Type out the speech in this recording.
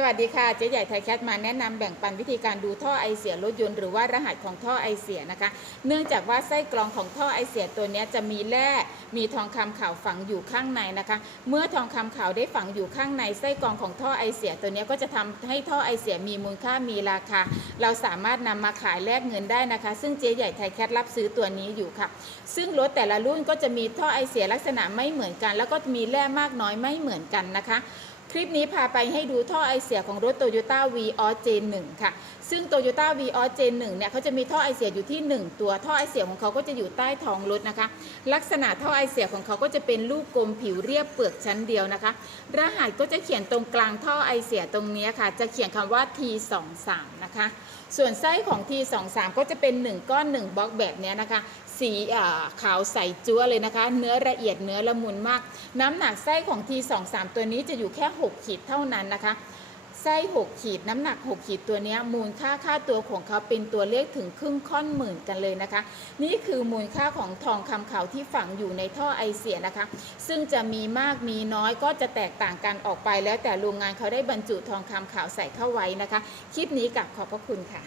สวัสดีค่ะ เจ๊ใหญ่ไทยแคทมาแนะนำแบ่งปันวิธีการดูท่อไอเสียรถยนต์หรือว่ารหัสของท่อไอเสียนะคะ เนื่องจากว่าไส้กรองของท่อไอเสียตัวนี้จะมีแร่มีทองคำขาวฝังอยู่ข้างในนะคะ เมื่อทองคำขาวได้ฝังอยู่ข้างในไส้กรองของท่อไอเสียตัวนี้ก็จะทำให้ท่อไอเสียมีมูลค่ามีราคา เราสามารถนำมาขายแลกเงินได้นะคะ ซึ่งเจ๊ใหญ่ไทยแคทรับซื้อตัวนี้อยู่ค่ะ ซึ่งรถแต่ละรุ่นก็จะมีท่อไอเสียลักษณะไม่เหมือนกัน แล้วก็มีแร่มากน้อยไม่เหมือนกันนะคะ คลิปนี้พาไปให้ดูท่อไอเสียของรถ Toyota v o g 1ค่ะ ซึ่ง Toyota v o g 1เนี่ยเขาจะมีท่อไอเสียอยู่ที่ 1 ตัวท่อไอเสียของเขาก็จะอยู่ใต้ท้องรถนะคะ ลักษณะท่อไอเสียของเขาก็จะเป็นลูกกลมผิวเรียบเปลือกชั้นเดียวนะคะ รหัสก็จะเขียนตรงกลางท่อไอเสียตรงนี้ค่ะ จะเขียนคำว่า T23 นะคะ ส่วนไส้ของ T23 ก็จะเป็น 1 ก้อน 1บล็อกแบบเนี้ยนะคะสีขาวใสจั๊วเลยนะคะ เนื้อละเอียดเนื้อละมุนมาก น้ำหนักไส้ของ T23 ตัวนี้จะอยู่แค่6 ขีดเท่านั้นนะคะไส้6ขีดน้ำหนัก 6 ขีดตัวนี้มูลค่าค่าตัวของเขาเป็นตัวเลขถึงครึ่งค่อนหมื่นกันเลยนะคะ นี่คือมูลค่าของทองคำขาวที่ฝังอยู่ในท่อไอเสียนะคะ ซึ่งจะมีมากมีน้อยก็จะแตกต่างกันออกไปแล้วแต่โรงงานเขาได้บรรจุทองคำขาวใส่เข้าไว้นะคะ คลิปนี้กับขอบพระคุณค่ะ